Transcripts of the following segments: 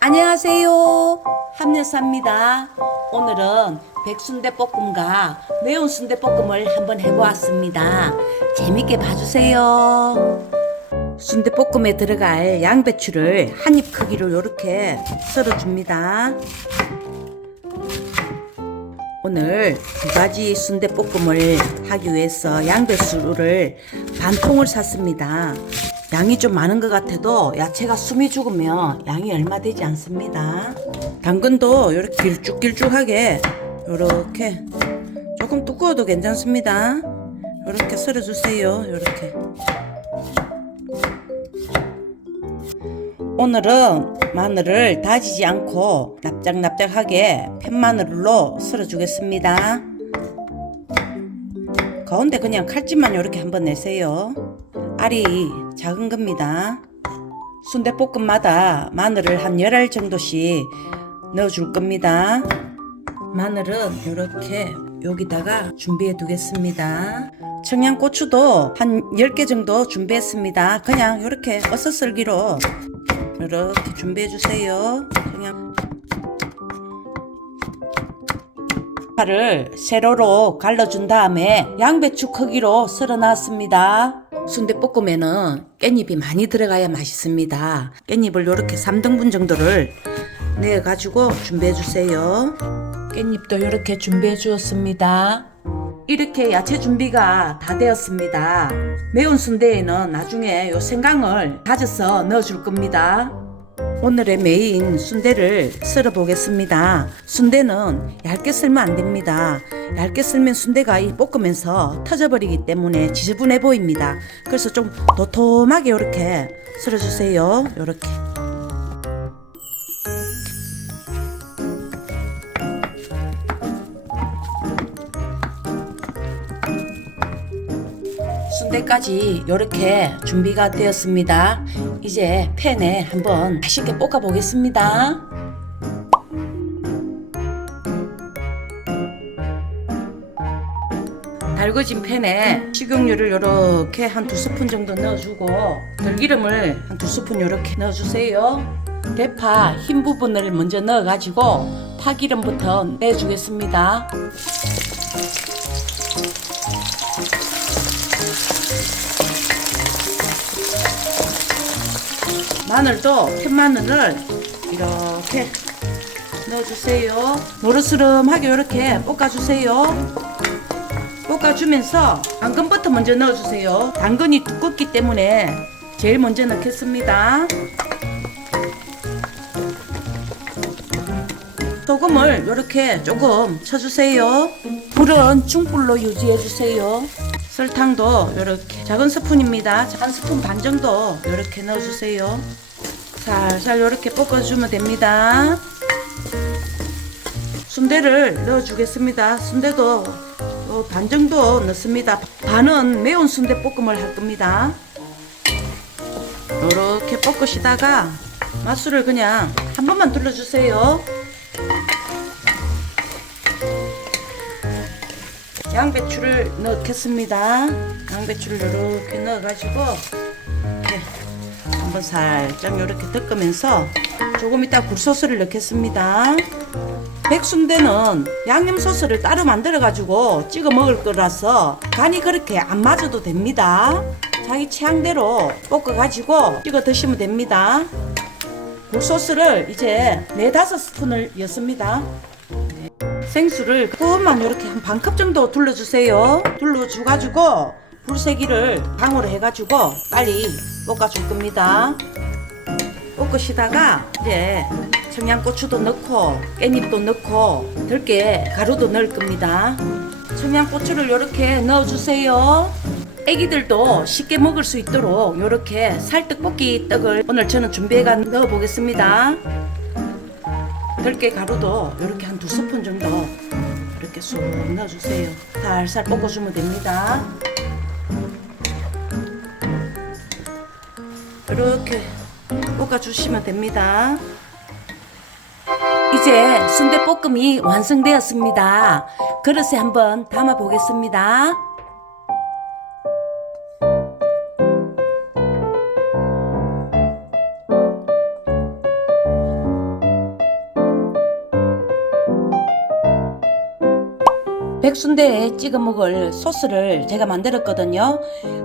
안녕하세요. 함여사입니다. 오늘은 백순대볶음과 매운 순대볶음을 한번 해보았습니다. 재밌게 봐주세요. 순대볶음에 들어갈 양배추를 한 입 크기로 이렇게 썰어줍니다. 오늘 두 가지 순대볶음을 하기 위해서 양배추를 반 통을 샀습니다. 양이 좀 많은 것 같아도 야채가 숨이 죽으면 양이 얼마 되지 않습니다. 당근도 이렇게 길쭉길쭉하게 이렇게 조금 두꺼워도 괜찮습니다. 이렇게 썰어주세요. 이렇게. 오늘은 마늘을 다지지 않고 납작납작하게 팻마늘로 썰어주겠습니다. 가운데 그냥 칼집만 이렇게 한번 내세요. 알이 작은 겁니다. 순대볶음마다 마늘을 한 10알 정도씩 넣어줄 겁니다. 마늘은 이렇게 여기다가 준비해 두겠습니다. 청양고추도 한 10개 정도 준비했습니다. 그냥 이렇게 어슷 썰기로 이렇게 준비해 주세요. 그냥 파를 세로로 갈라준 다음에 양배추 크기로 썰어 놨습니다. 순대볶음에는 깻잎이 많이 들어가야 맛있습니다. 깻잎을 이렇게 3등분 정도를 내어 가지고 준비해 주세요. 깻잎도 이렇게 준비해 주었습니다. 이렇게 야채 준비가 다 되었습니다. 매운 순대에는 나중에 요 생강을 다져서 넣어줄 겁니다. 오늘의 메인 순대를 썰어 보겠습니다. 순대는 얇게 썰면 안 됩니다. 얇게 썰면 순대가 볶으면서 터져버리기 때문에 지저분해 보입니다. 그래서 좀 도톰하게 이렇게 썰어주세요. 이렇게. 순대까지 이렇게 준비가 되었습니다. 이제 팬에 한번 맛있게 볶아 보겠습니다. 달궈진 팬에 식용유를 이렇게 한 2스푼 정도 넣어주고 들기름을 한 2스푼 이렇게 넣어주세요. 대파 흰 부분을 먼저 넣어가지고 파기름부터 내주겠습니다. 마늘도 캔마늘을 이렇게 넣어주세요. 노릇스름하게 이렇게 볶아주세요. 볶아주면서 당근부터 먼저 넣어주세요. 당근이 두껍기 때문에 제일 먼저 넣겠습니다. 소금을 이렇게 조금 쳐주세요. 불은 중불로 유지해주세요. 설탕도 이렇게 작은 스푼입니다. 한 스푼 반 정도 이렇게 넣어주세요. 살살 이렇게 볶아주면 됩니다. 순대를 넣어주겠습니다. 순대도 반 정도 넣습니다. 반은 매운 순대 볶음을 할 겁니다. 이렇게 볶으시다가 맛술을 그냥 한 번만 둘러주세요. 양배추를 넣겠습니다. 양배추를 이렇게 넣어가지고 이렇게 한번 살짝 이렇게 덮으면서 조금 이따 굴소스를 넣겠습니다. 백순대는 양념 소스를 따로 만들어가지고 찍어 먹을 거라서 간이 그렇게 안 맞아도 됩니다. 자기 취향대로 볶아가지고 찍어 드시면 됩니다. 굴소스를 이제 4-5스푼을 넣습니다. 생수를 조금만 이렇게 한 반컵 정도 둘러주세요. 둘러줘가지고 불세기를 강으로 해가지고 빨리 볶아줄 겁니다. 볶으시다가 이제 청양고추도 넣고 깻잎도 넣고 들깨 가루도 넣을 겁니다. 청양고추를 이렇게 넣어주세요. 애기들도 쉽게 먹을 수 있도록 이렇게 살떡볶이 떡을 오늘 저는 준비해가 넣어보겠습니다. 들깨 가루도 이렇게 한 2스푼 정도 이렇게 쑥 넣어주세요. 살살 볶아주면 됩니다. 이렇게 볶아주시면 됩니다. 이제 순대볶음이 완성되었습니다. 그릇에 한번 담아 보겠습니다. 백순대에 찍어 먹을 소스를 제가 만들었거든요.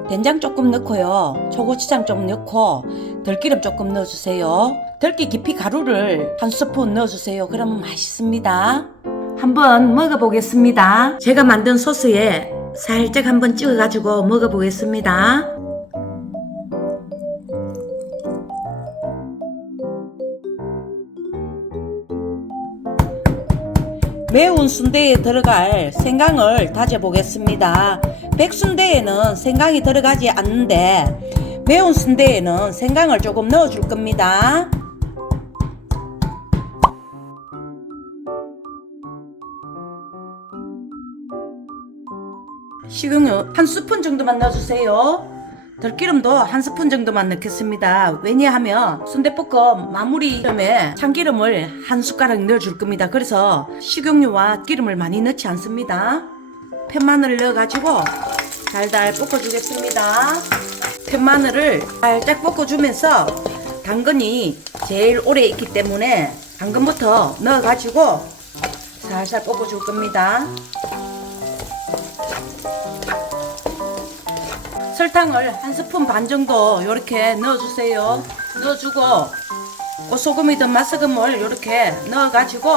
된장 조금 넣고요. 초고추장 좀 넣고 들기름 조금 넣어주세요. 들기 깊이 가루를 한 스푼 넣어주세요. 그러면 맛있습니다. 한번 먹어보겠습니다. 제가 만든 소스에 살짝 한번 찍어가지고 먹어보겠습니다. 매운 순대에 들어갈 생강을 다져보겠습니다. 백순대에는 생강이 들어가지 않는데 매운 순대에는 생강을 조금 넣어줄 겁니다. 식용유 한 스푼 정도만 넣어주세요. 들기름도 한 스푼 정도만 넣겠습니다. 왜냐하면 순대볶음 마무리점에 참기름을 한 숟가락 넣어줄 겁니다. 그래서 식용유와 기름을 많이 넣지 않습니다. 팻마늘을 넣어가지고 달달 볶아주겠습니다. 팻마늘을 살짝 볶아주면서 당근이 제일 오래 익기 때문에 당근부터 넣어가지고 살살 볶아줄 겁니다. 설탕을 한 스푼 반 정도 이렇게 넣어주세요. 넣어주고 소금이든 맛소금을 이렇게 넣어가지고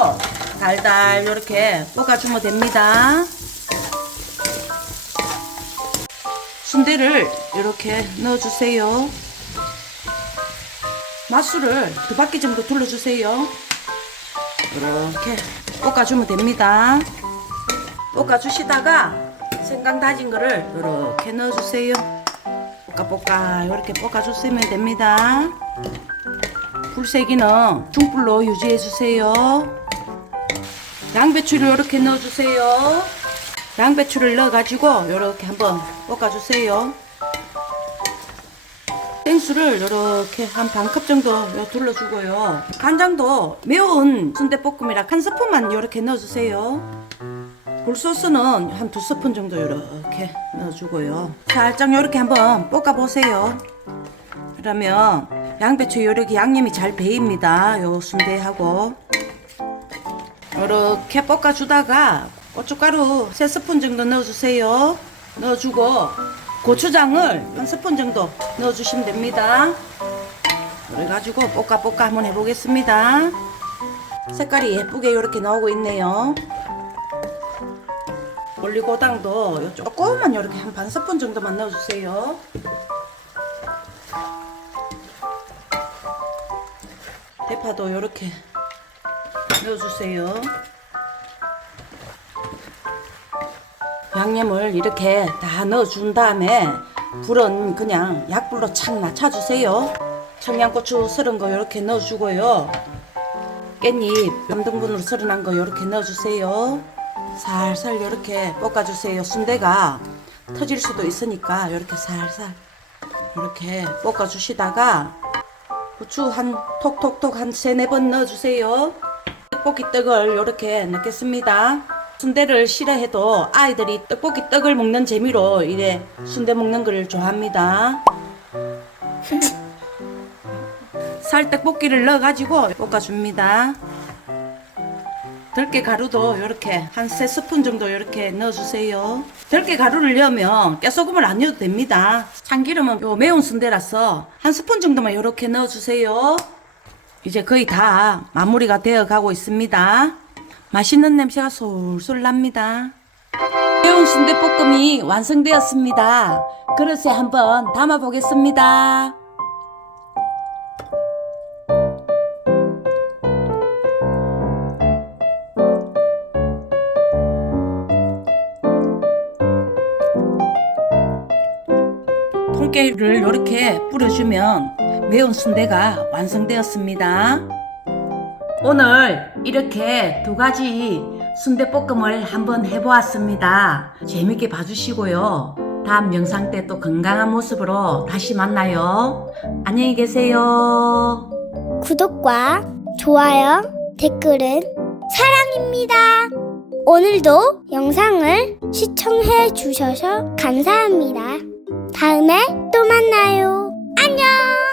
달달 이렇게 볶아주면 됩니다. 순대를 이렇게 넣어주세요. 맛술을 2바퀴 정도 둘러주세요. 이렇게 볶아주면 됩니다. 볶아주시다가 생강 다진 거를 이렇게 넣어주세요. 볶아 이렇게 볶아주시면 됩니다. 불세기는 중불로 유지해주세요. 양배추를 이렇게 넣어주세요. 양배추를 넣어가지고 이렇게 한번 볶아주세요. 생수를 이렇게 한 반컵 정도 둘러주고요. 간장도 매운 순대볶음이라 한 스푼만 이렇게 넣어주세요. 굴소스는 한 2스푼 정도 이렇게 넣어주고요. 살짝 이렇게 한번 볶아보세요. 그러면 양배추 이렇게 양념이 잘 배입니다. 요 순대하고 이렇게 볶아주다가 고춧가루 3스푼 정도 넣어주세요. 넣어주고 고추장을 1스푼 정도 넣어주시면 됩니다. 그래가지고 볶아 한번 해보겠습니다. 색깔이 예쁘게 이렇게 나오고 있네요. 올리고당도 조금만 이렇게 한 반 스푼 정도만 넣어주세요. 대파도 이렇게 넣어주세요. 양념을 이렇게 다 넣어준 다음에 불은 그냥 약불로 착 낮춰주세요. 청양고추 썰은 거 이렇게 넣어주고요. 깻잎 3등분으로 썰어난 거 이렇게 넣어주세요. 살살 이렇게 볶아주세요. 순대가 터질 수도 있으니까 이렇게 살살 이렇게 볶아주시다가 고추 한 톡톡톡 한 3-4번 넣어주세요. 떡볶이 떡을 이렇게 넣겠습니다. 순대를 싫어해도 아이들이 떡볶이 떡을 먹는 재미로 이래 순대 먹는 걸 좋아합니다. 살떡볶이를 넣어가지고 볶아줍니다. 들깨 가루도 이렇게 한 3스푼 정도 이렇게 넣어주세요. 들깨 가루를 넣으면 깨소금을 안 넣어도 됩니다. 참기름은 요 매운 순대라서 한 스푼 정도만 이렇게 넣어주세요. 이제 거의 다 마무리가 되어 가고 있습니다. 맛있는 냄새가 솔솔 납니다. 매운 순대볶음이 완성되었습니다. 그릇에 한번 담아 보겠습니다. 통깨를 이렇게 뿌려주면 매운 순대가 완성되었습니다. 오늘 이렇게 2가지 순대볶음을 한번 해보았습니다. 재밌게 봐주시고요. 다음 영상 때 또 건강한 모습으로 다시 만나요. 안녕히 계세요. 구독과 좋아요, 댓글은 사랑입니다. 오늘도 영상을 시청해 주셔서 감사합니다. 다음에 또 만나요. 안녕!